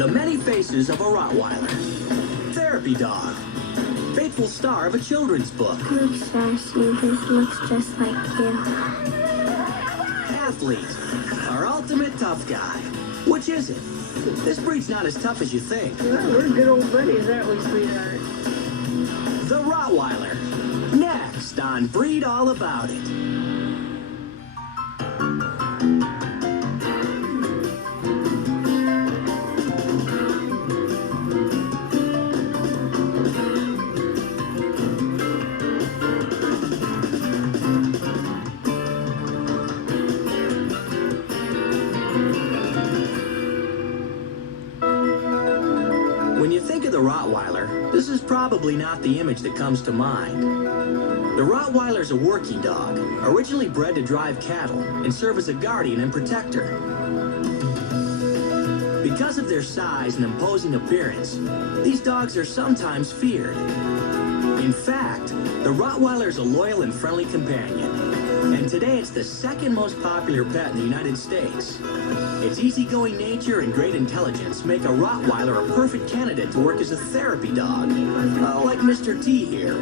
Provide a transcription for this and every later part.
The many faces of a Rottweiler. Therapy dog. Faithful star of a children's book. Looks sassy. This looks just like you. Athlete. Our ultimate tough guy. Which is it? This breed's not as tough as you think. Well, we're good old buddies, aren't we, sweetheart? The Rottweiler. Next on Breed All About It. When you think of the Rottweiler, this is probably not the image that comes to mind. The Rottweiler's a working dog, originally bred to drive cattle and serve as a guardian and protector. Because of their size and imposing appearance, these dogs are sometimes feared. In fact, the Rottweiler is a loyal and friendly companion, and today it's the second most popular pet in the United States. Its easygoing nature and great intelligence make a Rottweiler a perfect candidate to work as a therapy dog, like Mr. T here.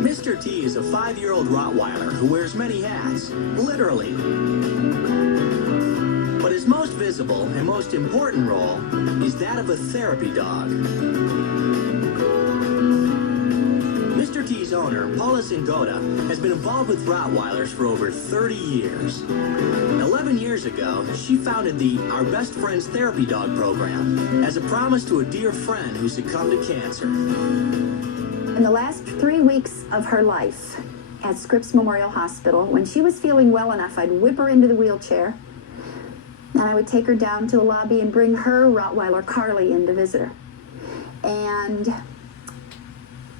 Mr. T is a 5-year-old Rottweiler who wears many hats, literally. But his most visible and most important role is that of a therapy dog. Mr. T's owner, Paula Zingoda, has been involved with Rottweilers for over 30 years. 11 years ago, she founded the Our Best Friends Therapy Dog program as a promise to a dear friend who succumbed to cancer. In the last 3 weeks of her life at Scripps Memorial Hospital, when she was feeling well enough, I'd whip her into the wheelchair, and I would take her down to the lobby and bring her Rottweiler, Carly, in to visit her. And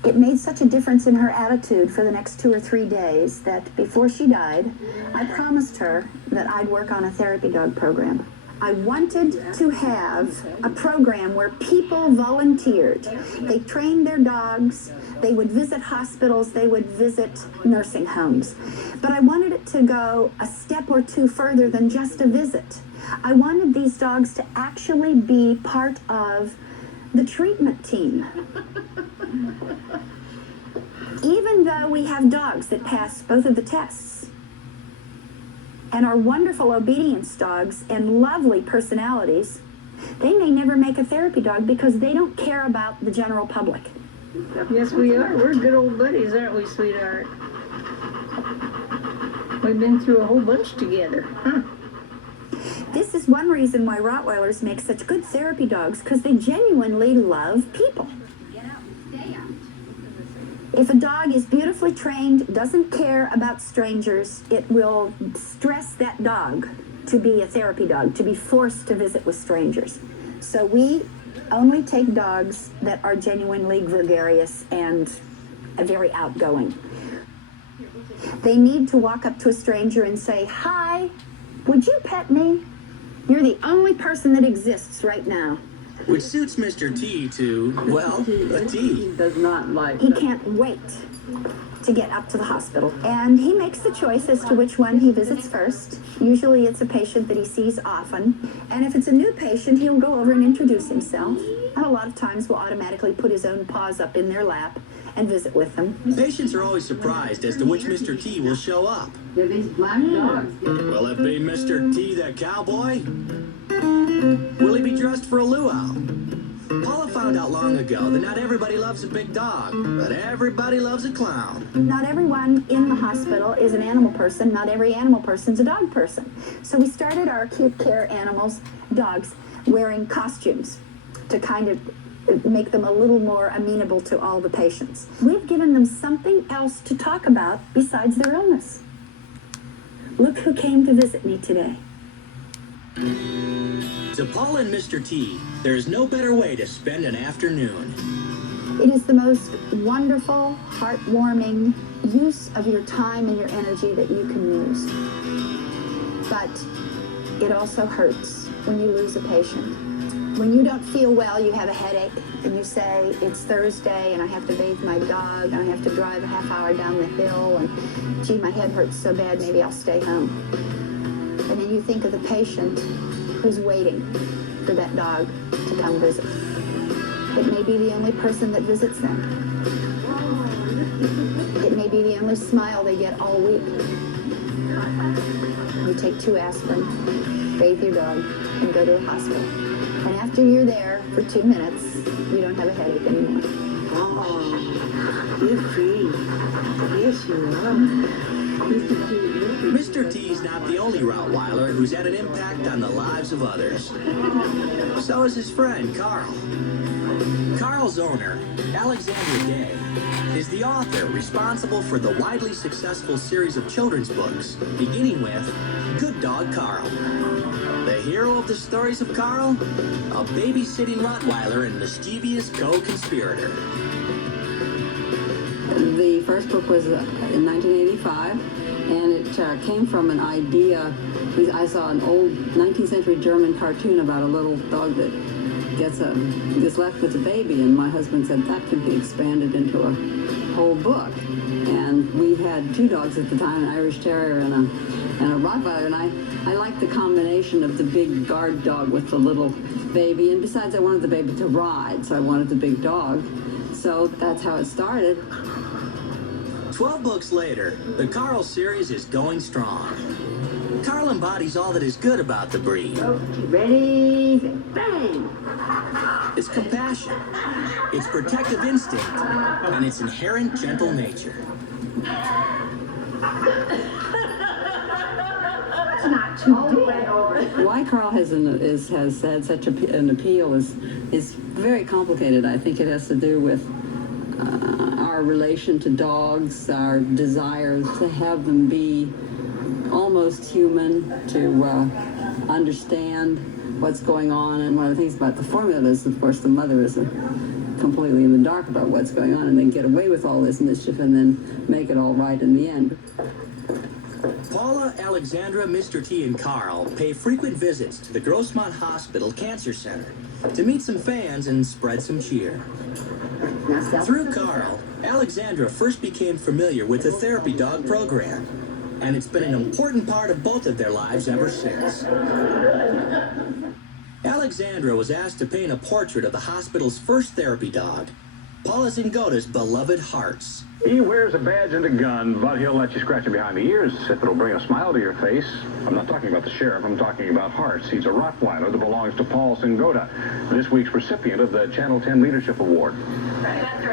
it made such a difference in her attitude for the next 2 or 3 days that before she died, I promised her that I'd work on a therapy dog program. I wanted to have a program where people volunteered. They trained their dogs, they would visit hospitals, they would visit nursing homes. But I wanted it to go a step or two further than just a visit. I wanted these dogs to actually be part of the treatment team. Even though we have dogs that pass both of the tests and are wonderful obedience dogs and lovely personalities, they may never make a therapy dog because they don't care about the general public. Yes, we are. We're good old buddies, aren't we, sweetheart? We've been through a whole bunch together, huh? This is one reason why Rottweilers make such good therapy dogs, because they genuinely love people. If a dog is beautifully trained, doesn't care about strangers, it will stress that dog to be a therapy dog, to be forced to visit with strangers. So we only take dogs that are genuinely gregarious and very outgoing. They need to walk up to a stranger and say, "Hi, would you pet me? You're the only person that exists right now." Which suits Mr. T to, well, a T. He does not like He them. can't wait to get up to the hospital. And he makes the choice as to which one he visits first. Usually it's a patient that he sees often. And if it's a new patient, he'll go over and introduce himself. And a lot of times will automatically put his own paws up in their lap and visit with them. Patients are always surprised as to which Mr. T will show up. They're these black dogs. Will it be Mr. T the cowboy? Will he be dressed for a luau? Paula found out long ago that not everybody loves a big dog, but everybody loves a clown. Not everyone in the hospital is an animal person. Not every animal person's a dog person. So we started our acute care animals, dogs, wearing costumes to kind of make them a little more amenable to all the patients. We've given them something else to talk about besides their illness. Look who came to visit me today. To Paula and Mr. T, there is no better way to spend an afternoon. It is the most wonderful, heartwarming use of your time and your energy that you can use. But it also hurts when you lose a patient. When you don't feel well, you have a headache, and you say, it's Thursday, and I have to bathe my dog, and I have to drive a half hour down the hill, and gee, my head hurts so bad, maybe I'll stay home. And then you you think of the patient who's waiting for that dog to come visit. It may be the only person that visits them. It may be the only smile they get all week. You take 2 aspirin, bathe your dog, and go to the hospital. And after you're there for 2 minutes, you don't have a headache anymore. Oh, you're free. Yes, you are. Mr. T's not the only Rottweiler who's had an impact on the lives of others. So is his friend, Carl. Carl's owner, Alexandra Day, is the author responsible for the widely successful series of children's books, beginning with Good Dog Carl. The hero of the stories of Carl, a babysitting Rottweiler and mischievous co-conspirator. The first book was in 1985, and it came from an idea. I saw an old 19th century German cartoon about a little dog that gets left with a baby, and my husband said that could be expanded into a whole book. And we had 2 dogs at the time, an Irish Terrier and a Rottweiler, and I liked the combination of the big guard dog with the little baby, and besides I wanted the baby to ride, so I wanted the big dog. So that's how it started. 12 books later, the Carl series is going strong. Carl embodies all that is good about the breed. Ready, bang! Its compassion, its protective instinct, and its inherent gentle nature. It's not too big. Why Carl has had such an appeal is very complicated. I think it has to do with our relation to dogs, our desire to have them be almost human, to understand what's going on. And one of the things about the formula is, of course, the mother is completely in the dark about what's going on, and then get away with all this mischief and then make it all right in the end. Paula, Alexandra, Mr. T, and Carl pay frequent visits to the Grossmont Hospital Cancer Center to meet some fans and spread some cheer. Through Carl, Alexandra first became familiar with the therapy dog program, and it's been an important part of both of their lives ever since. Alexandra was asked to paint a portrait of the hospital's first therapy dog, Paula Zingota's beloved Hearts. He wears a badge and a gun, but he'll let you scratch him behind the ears if it'll bring a smile to your face. I'm not talking about the sheriff, I'm talking about Hearts. He's a Rottweiler that belongs to Paul Zingota, this week's recipient of the Channel 10 Leadership Award.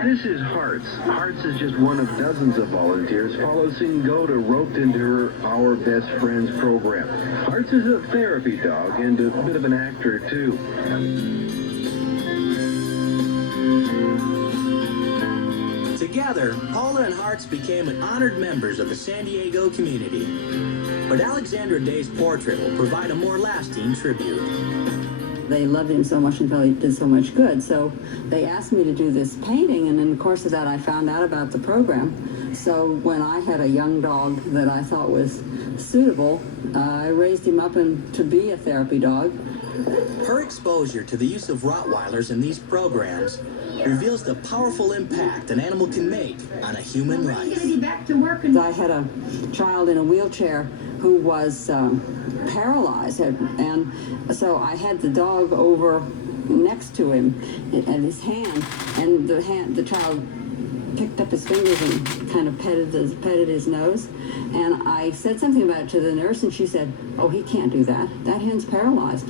This is Hearts. Hearts is just one of dozens of volunteers Paula Zingota roped into her Our Best Friends program. Hearts is a therapy dog and a bit of an actor, too. Together, Paula and Hearts became honored members of the San Diego community. But Alexandra Day's portrait will provide a more lasting tribute. They loved him so much and felt he did so much good, so they asked me to do this painting, and in the course of that I found out about the program. So when I had a young dog that I thought was suitable, I raised him up to be a therapy dog. Her exposure to the use of Rottweilers in these programs reveals the powerful impact an animal can make on a human life. I had a child in a wheelchair who was paralyzed, and so I had the dog over next to him and his hand, and the child picked up his fingers and kind of petted his nose, and I said something about it to the nurse, and she said, "Oh, he can't do that. That hand's paralyzed."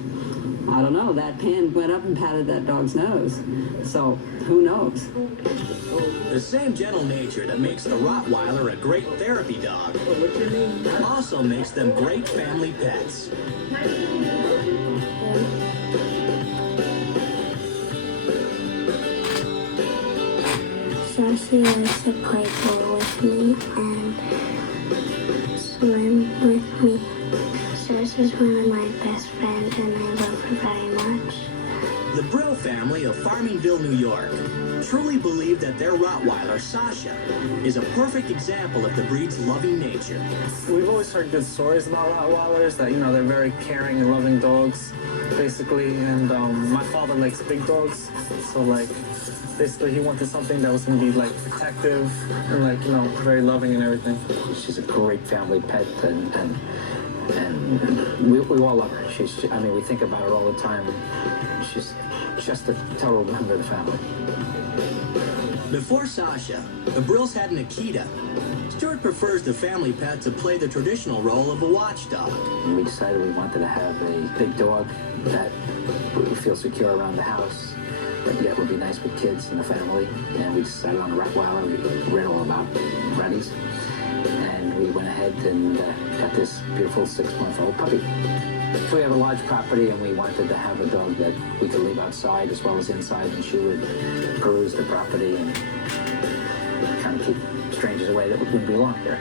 I don't know, that hand went up and patted that dog's nose, so who knows? The same gentle nature that makes the Rottweiler a great therapy dog also makes them great family pets. Cersei likes to play pool with me and swim with me. Cersei's one of my best friends and I love her very much. The Brill family of Farmingville, New York, truly believe that their Rottweiler, Sasha, is a perfect example of the breed's loving nature. We've always heard good stories about Rottweilers, that, they're very caring and loving dogs, basically, and my father likes big dogs, so, basically he wanted something that was going to be, protective and, very loving and everything. She's a great family pet, and And we all love her. I mean, we think about her all the time. She's just a total member of the family. Before Sasha, the Brills had an Akita. Stuart prefers the family pet to play the traditional role of a watchdog. And we decided we wanted to have a big dog that would feel secure around the house, but yet would be nice with kids and the family. And we decided on a Rottweiler. We read all about Ruddies. And we went ahead and got this beautiful 6-month-old puppy. So we have a large property, and we wanted to have a dog that we could leave outside as well as inside, and she would peruse the property and kind of keep strangers away that wouldn't belong here.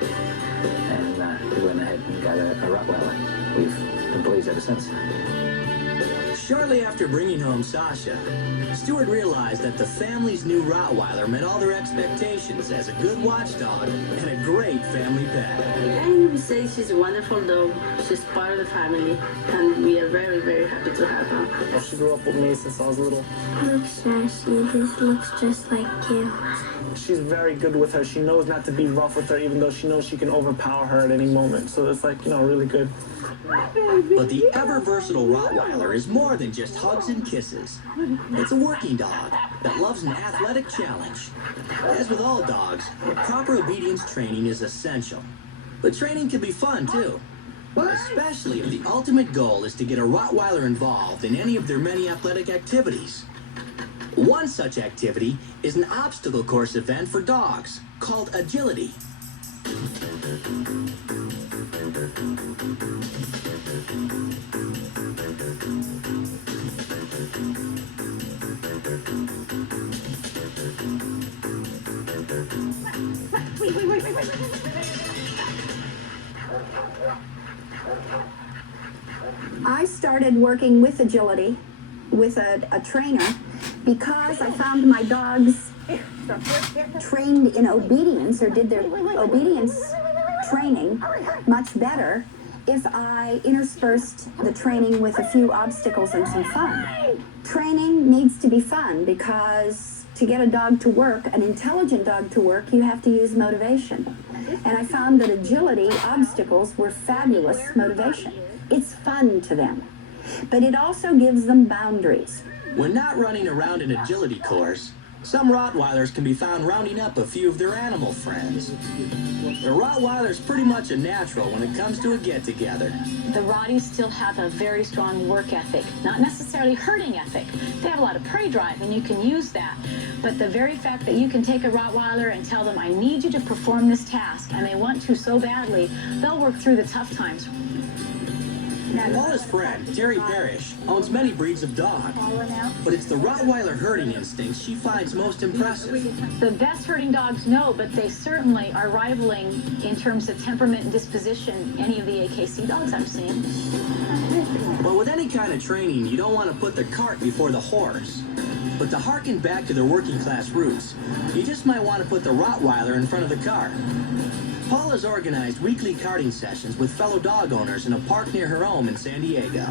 And we went ahead and got a Rottweiler. We've been pleased ever since. Shortly after bringing home Sasha, Stuart realized that the family's new Rottweiler met all their expectations as a good watchdog and a great family pet. I would say she's a wonderful dog. She's part of the family, and we are very, very happy to have her. She grew up with me since I was little. Look, Sassy, this looks just like you. She's very good with her. She knows not to be rough with her, even though she knows she can overpower her at any moment. So it's like, really good. But the ever-versatile Rottweiler is more than just hugs and kisses. It's a working dog that loves an athletic challenge. As with all dogs, proper obedience training is essential. But training can be fun, too. Especially if the ultimate goal is to get a Rottweiler involved in any of their many athletic activities. One such activity is an obstacle course event for dogs called agility. I started working with agility with a trainer because I found my dogs trained in obedience or did their obedience training much better if I interspersed the training with a few obstacles and some fun. Training needs to be fun because to get a dog to work, an intelligent dog to work, you have to use motivation. And I found that agility obstacles were fabulous motivation. It's fun to them, but it also gives them boundaries. When not running around an agility course, some Rottweilers can be found rounding up a few of their animal friends. The Rottweiler's pretty much a natural when it comes to a get-together. The Rotties still have a very strong work ethic, not necessarily herding ethic. They have a lot of prey drive, and you can use that. But the very fact that you can take a Rottweiler and tell them, I need you to perform this task, and they want to so badly, they'll work through the tough times. Paula's friend, Terry Parrish, owns many breeds of dog, but it's the Rottweiler herding instinct she finds most impressive. The best herding dogs know, but they certainly are rivaling in terms of temperament and disposition any of the AKC dogs I've seen. But with any kind of training, you don't want to put the cart before the horse. But to harken back to their working class roots, you just might want to put the Rottweiler in front of the cart. Paula's organized weekly karting sessions with fellow dog owners in a park near her home in San Diego.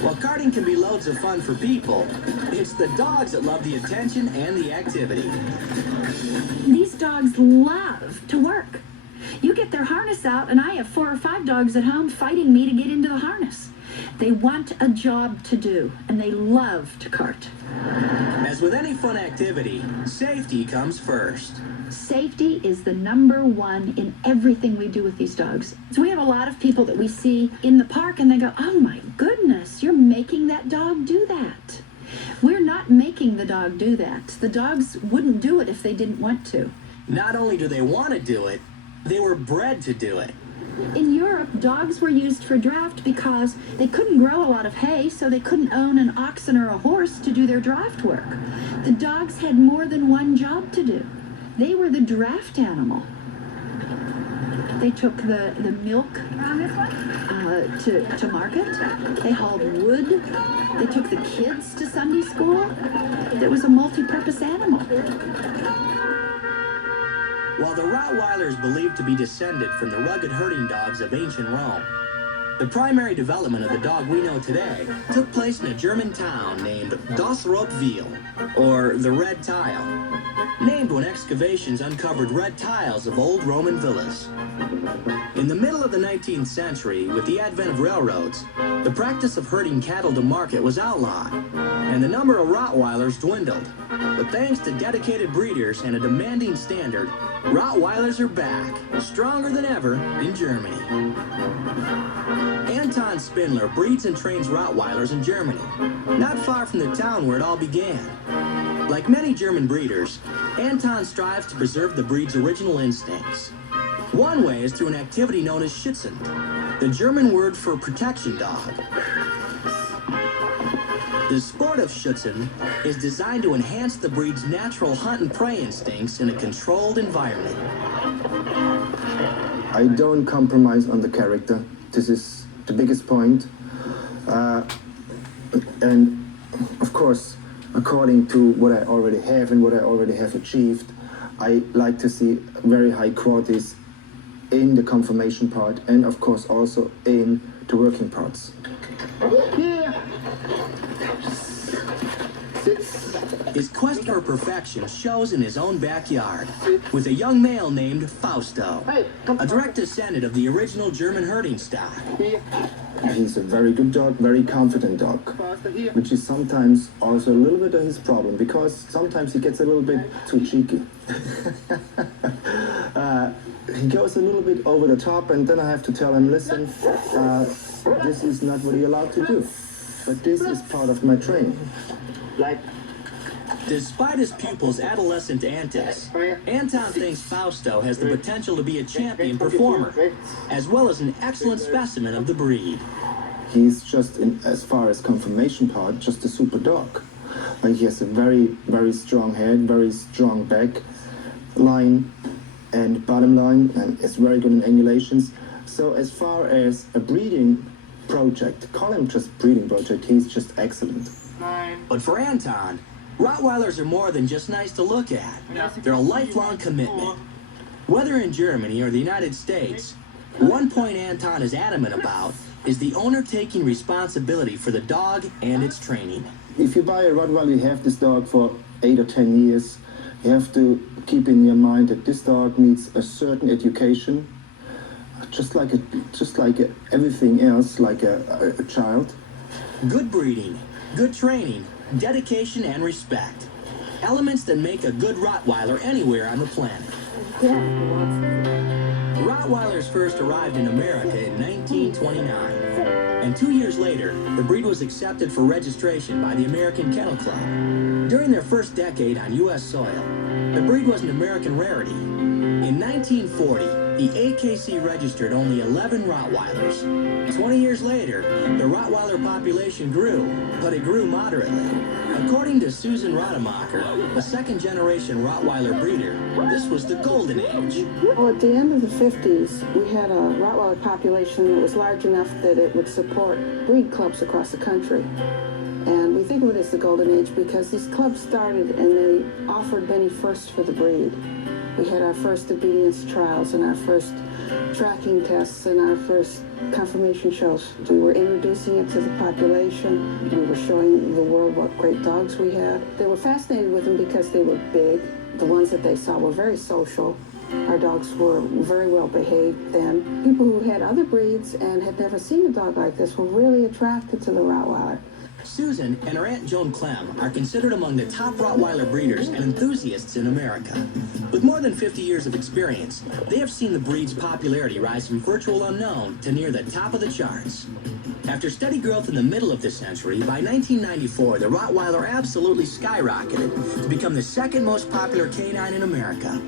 While karting can be loads of fun for people, it's the dogs that love the attention and the activity. These dogs love to work. You get their harness out, and I have 4 or 5 dogs at home fighting me to get into the harness. They want a job to do, and they love to cart. As with any fun activity, safety comes first. Safety is the #1 in everything we do with these dogs. So we have a lot of people that we see in the park, and they go, oh my goodness, you're making that dog do that. We're not making the dog do that. The dogs wouldn't do it if they didn't want to. Not only do they want to do it, they were bred to do it. In Europe, dogs were used for draft because they couldn't grow a lot of hay, so they couldn't own an oxen or a horse to do their draft work. The dogs had more than one job to do. They were the draft animal. They took the milk to market. They hauled wood. They took the kids to Sunday school. It was a multi-purpose animal. While the Rottweiler is believed to be descended from the rugged herding dogs of ancient Rome, the primary development of the dog we know today took place in a German town named Das Rottweiler, or the Red Tile. named when excavations uncovered red tiles of old Roman villas. In the middle of the 19th century, with the advent of railroads, the practice of herding cattle to market was outlawed, and the number of Rottweilers dwindled. But thanks to dedicated breeders and a demanding standard, Rottweilers are back, stronger than ever, in Germany. Anton Spindler breeds and trains Rottweilers in Germany, not far from the town where it all began. Like many German breeders, Anton strives to preserve the breed's original instincts. One way is through an activity known as Schützen, the German word for protection dog. The sport of Schützen is designed to enhance the breed's natural hunt and prey instincts in a controlled environment. I don't compromise on the character. This is the biggest point. And of course, according to what I already have and what I already have achieved, I like to see very high qualities in the conformation part and of course also in the working parts. His quest for perfection shows in his own backyard with a young male named Fausto, a direct descendant of the original German herding stock. He's a very good dog, very confident dog, which is sometimes also a little bit of his problem because sometimes he gets a little bit too cheeky. He goes a little bit over the top and then I have to tell him, listen, this is not what you're allowed to do, but this is part of my training. Despite his pupil's adolescent antics, Anton thinks Fausto has the potential to be a champion performer, as well as an excellent specimen of the breed. He's just, as far as conformation part, just a super dog. Like he has a very, very strong head, very strong back line and bottom line, and is very good in angulations. So as far as a breeding project, call him just breeding project, he's just excellent. But for Anton, Rottweilers are more than just nice to look at. They're a lifelong commitment. Whether in Germany or the United States, one point Anton is adamant about is the owner taking responsibility for the dog and its training. If you buy a Rottweiler, you have this dog for 8 or 10 years. You have to keep in your mind that this dog needs a certain education, just like everything else, like a child. Good breeding, good training, dedication and respect. Elements that make a good Rottweiler anywhere on the planet. Rottweilers first arrived in America in 1929. And 2 years later, the breed was accepted for registration by the American Kennel Club. During their first decade on U.S. soil, the breed was an American rarity. In 1940, the AKC registered only 11 Rottweilers. 20 years later, the Rottweiler population grew, but it grew moderately. According to Susan Rademacher, a second-generation Rottweiler breeder, this was the golden age. Well, at the end of the 50s, we had a Rottweiler population that was large enough that it would support breed clubs across the country. And we think of it as the golden age because these clubs started and they offered many firsts for the breed. We had our first obedience trials and our first tracking tests and our first conformation shows. We were introducing it to the population. We were showing the world what great dogs we had. They were fascinated with them because they were big. The ones that they saw were very social. Our dogs were very well behaved then. People who had other breeds and had never seen a dog like this were really attracted to the Rottweiler. Susan and her Aunt Joan Clem are considered among the top Rottweiler breeders and enthusiasts in America. With more than 50 years of experience, they have seen the breed's popularity rise from virtual unknown to near the top of the charts. After steady growth in the middle of the century, by 1994, the Rottweiler absolutely skyrocketed to become the second most popular canine in America.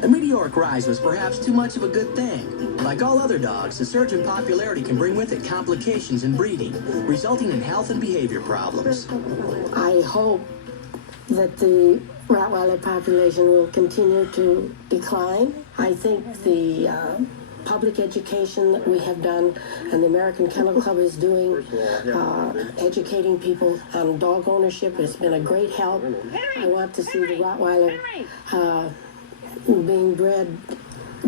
The meteoric rise was perhaps too much of a good thing. Like all other dogs, the surge in popularity can bring with it complications in breeding, resulting in health and behavior problems. I hope that the Rottweiler population will continue to decline. I think the public education that we have done and the American Kennel Club is doing, educating people on dog ownership has been a great help. I want to see the Rottweiler being bred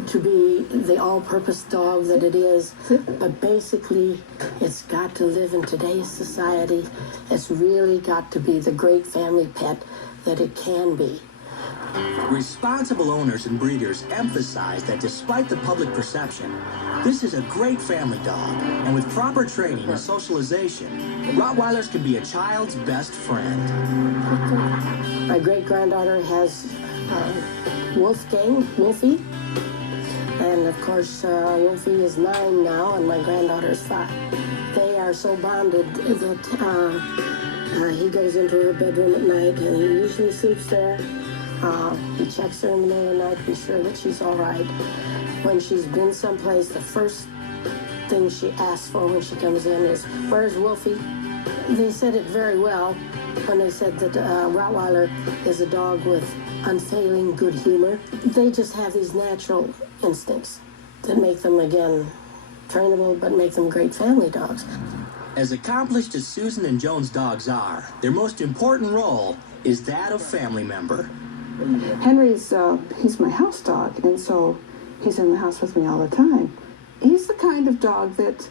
to be the all-purpose dog that it is, but basically it's got to live in today's society. It's really got to be the great family pet that it can be. Responsible owners and breeders emphasize that despite the public perception, this is a great family dog, and with proper training and socialization, Rottweilers can be a child's best friend. My great-granddaughter has Wolfie, and of course Wolfie is 9 now, and my granddaughter is 5. They are so bonded that he goes into her bedroom at night, and he usually sleeps there. He checks her in the middle of the night to be sure that she's all right. When she's been someplace, the first thing she asks for when she comes in is, "Where's Wolfie?" They said it very well when they said that Rottweiler is a dog with unfailing good humor. They just have these natural instincts that make them, again, trainable, but make them great family dogs. As accomplished as Susan and Joan's dogs are, their most important role is that of family member. Henry's, he's my house dog, and so he's in the house with me all the time. He's the kind of dog that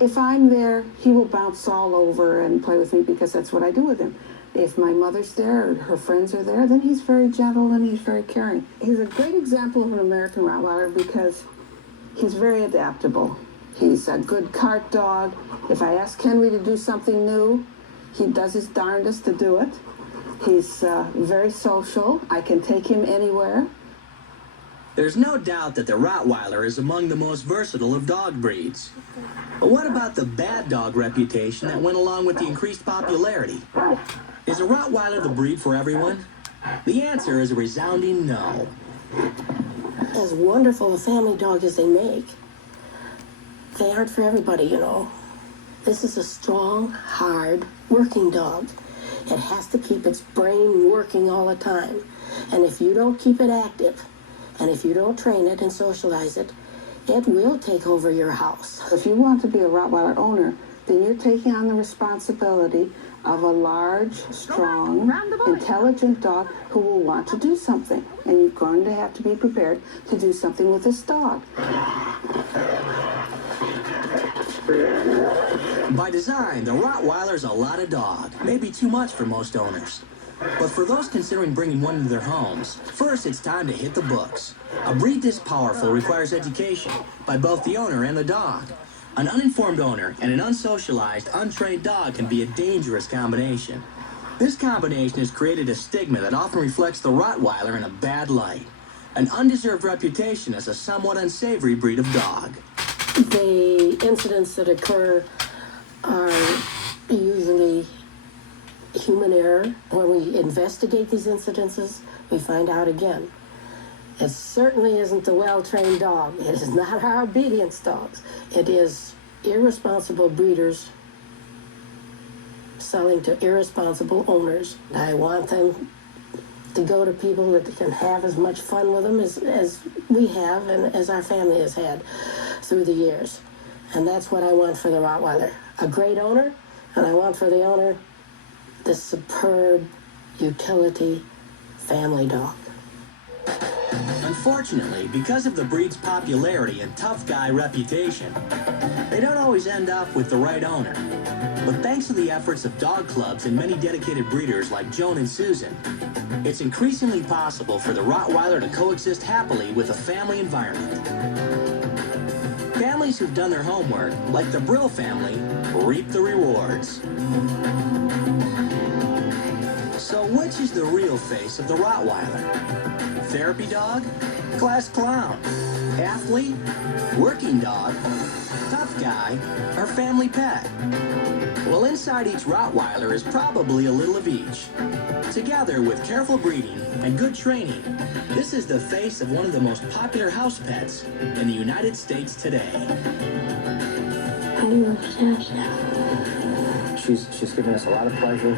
if I'm there, he will bounce all over and play with me because that's what I do with him. If my mother's there or her friends are there, then he's very gentle and he's very caring. He's a great example of an American Rottweiler because he's very adaptable. He's a good cart dog. If I ask Henry to do something new, he does his darndest to do it. He's very social. I can take him anywhere. There's no doubt that the Rottweiler is among the most versatile of dog breeds. But what about the bad dog reputation that went along with the increased popularity? Is a Rottweiler the breed for everyone? The answer is a resounding no. As wonderful a family dog as they make, they aren't for everybody, you know. This is a strong, hard, working dog. It has to keep its brain working all the time. And if you don't keep it active, and if you don't train it and socialize it, it will take over your house. If you want to be a Rottweiler owner, then you're taking on the responsibility of a large, strong, intelligent dog who will want to do something. And you're going to have to be prepared to do something with this dog. By design, the Rottweiler's a lot of dog, maybe too much for most owners. But for those considering bringing one into their homes, first it's time to hit the books. A breed this powerful requires education by both the owner and the dog. An uninformed owner and an unsocialized, untrained dog can be a dangerous combination. This combination has created a stigma that often reflects the Rottweiler in a bad light. An undeserved reputation as a somewhat unsavory breed of dog. The incidents that occur are usually human error. When we investigate these incidences, we find out again. It certainly isn't the well-trained dog. It is not our obedience dogs. It is irresponsible breeders selling to irresponsible owners. I want them to go to people that can have as much fun with them as we have and as our family has had through the years. And that's what I want for the Rottweiler. A great owner, and I want for the owner this superb utility family dog. Unfortunately, because of the breed's popularity and tough guy reputation, they don't always end up with the right owner. But thanks to the efforts of dog clubs and many dedicated breeders like Joan and Susan, it's increasingly possible for the Rottweiler to coexist happily with a family environment. Families who've done their homework, like the Brill family, reap the rewards. So which is the real face of the Rottweiler? Therapy dog? Class clown? Athlete? Working dog? Tough guy? Or family pet? Well, inside each Rottweiler is probably a little of each. Together with careful breeding and good training, this is the face of one of the most popular house pets in the United States today. I love Sasha. She's given us a lot of pleasure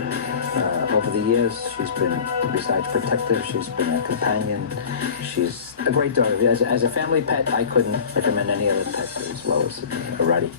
over the years. She's been, besides protective, she's been a companion. She's a great dog. As a family pet, I couldn't recommend any other pet as well as a Rottie.